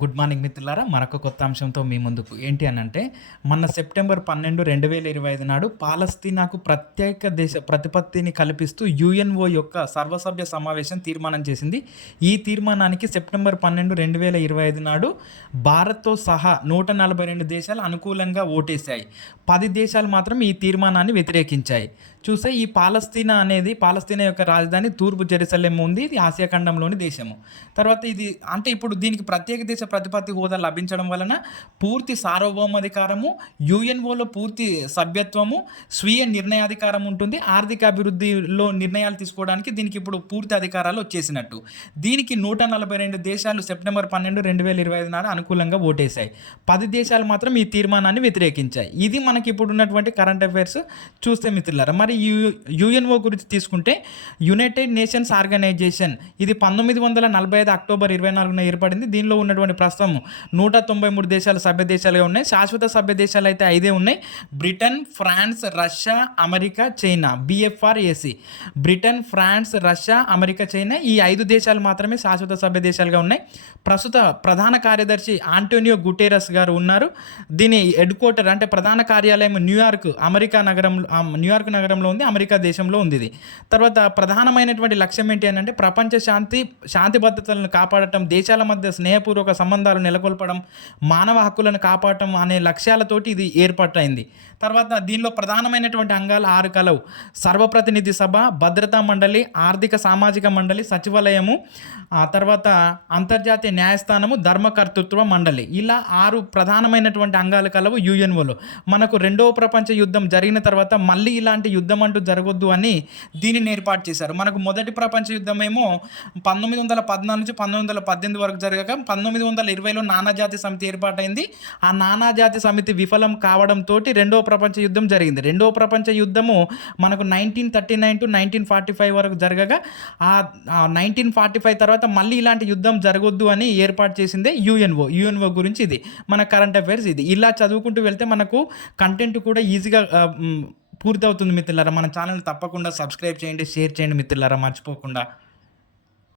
Good morning మిత్రులారా, మరొక కొత్త అంశంతో మీ ముందుకు. ఏంటి అనంటే, మొన్న సెప్టెంబర్ 12, 2025 నాడు పాలస్తీనాకు ప్రత్యేక దేశ ప్రతిపత్తిని కల్పిస్తూ యుఎన్ఓ యొక్క సర్వసభ్య సమావేశం తీర్మానం చేసింది. ఈ తీర్మానానికి సెప్టెంబర్ 12, 2025 నాడు భారత్‌తో సహా 142 దేశాలు అనుకూలంగా ఓటేశాయి. 10 దేశాలు మాత్రం ఈ తీర్మానాన్ని వ్యతిరేకించాయి. చూస్తే ఈ పాలస్తీనా యొక్క రాజధాని తూర్పు జెరూసలేం ఉంది. ఇది ఆసియా ఖండంలోని దేశము. తర్వాత ఇది అంటే ఇప్పుడు దీనికి ప్రత్యేక దేశ ప్రతిపత్తి హోదా లభించడం వలన పూర్తి సార్వభౌమాధికారము, యుఎన్ఓలో పూర్తి సభ్యత్వము, స్వీయ నిర్ణయాధికారం ఉంటుంది. ఆర్థిక అభివృద్ధిలో నిర్ణయాలు తీసుకోవడానికి దీనికి ఇప్పుడు పూర్తి అధికారాలు వచ్చేసినట్టు. దీనికి 142 దేశాలు సెప్టెంబర్ 12, 2025 నాడు అనుకూలంగా ఓటేశాయి. 10 దేశాలు మాత్రం ఈ తీర్మానాన్ని వ్యతిరేకించాయి. ఇది మనకి ఇప్పుడు ఉన్నటువంటి కరెంట్ అఫైర్స్. చూస్తే మిత్రులారా, మరి యుఎన్ఓ గురించి తీసుకుంటే యునైటెడ్ నేషన్స్ ఆర్గనైజేషన్ ఇది 1945 అక్టోబర్ 24న ఏర్పడింది. దీనిలో ఉన్నటువంటి ప్రస్తుతం 193 దేశాలు సభ్య దేశాలుగా ఉన్నాయి. శాశ్వత సభ్య దేశాలు అయితే 5 ఉన్నాయి. Britain, France, Russia, America, China, BFRAC. Britain, France, Russia, America, China ఈ 5 దేశాలు మాత్రమే శాశ్వత సభ్య దేశాలుగా ఉన్నాయి. ప్రస్తుత ప్రధాన కార్యదర్శి ఆంటోనియో గుటెరస్ గారు ఉన్నారు. దీని హెడ్ క్వార్టర్ అంటే ప్రధాన కార్యాలయం న్యూయార్క్ నగరంలో ఉంది. అమెరికా దేశంలో ఉంది ఇది. తర్వాత ప్రధానమైనటువంటి లక్ష్యం ఏంటి అని అంటే ప్రపంచ శాంతి భద్రతలను కాపాడటం, దేశాల మధ్య స్నేహపూర్వక సంబంధాలు నెలకొల్పడం, మానవ హక్కులను కాపాడటం అనే లక్ష్యాలతోటి ఇది ఏర్పాటైంది. తర్వాత దీనిలో ప్రధానమైనటువంటి అంగాలు 6 కలవు. సర్వప్రతినిధి సభ, భద్రతా మండలి, ఆర్థిక సామాజిక మండలి, సచివాలయము, ఆ తర్వాత అంతర్జాతీయ న్యాయస్థానము, ధర్మకర్తృత్వ మండలి. ఇలా 6 ప్రధానమైనటువంటి అంగాలు కలవు యుఎన్ఓలో. మనకు 2వ ప్రపంచ యుద్ధం జరిగిన తర్వాత మళ్ళీ ఇలాంటి యుద్ధం అంటూ జరగొద్దు అని దీనిని ఏర్పాటు చేశారు. మనకు మొదటి ప్రపంచ యుద్ధం ఏమో 1914 నుంచి 1918 వరకు జరగక 1920లో నానాజాతి సమితి ఏర్పాటైంది. ఆ నానాజాతి సమితి విఫలం కావడంతో 2వ ప్రపంచ యుద్ధం జరిగింది. 2వ ప్రపంచ యుద్ధము మనకు 1939 to 1945 వరకు జరగగా ఆ 1945 తర్వాత మళ్ళీ ఇలాంటి యుద్ధం జరగొద్దు అని ఏర్పాటు చేసిందే యుఎన్ఓ గురించి ఇది మన కరెంట్ అఫైర్స్. ఇది ఇలా చదువుకుంటూ వెళ్తే మనకు కంటెంట్ కూడా ఈజీగా పూర్తవుతుంది మిత్రులారా. మన ఛానల్ తప్పకుండా సబ్స్క్రైబ్ చేయండి, షేర్ చేయండి మిత్రులారా, మర్చిపోకుండా.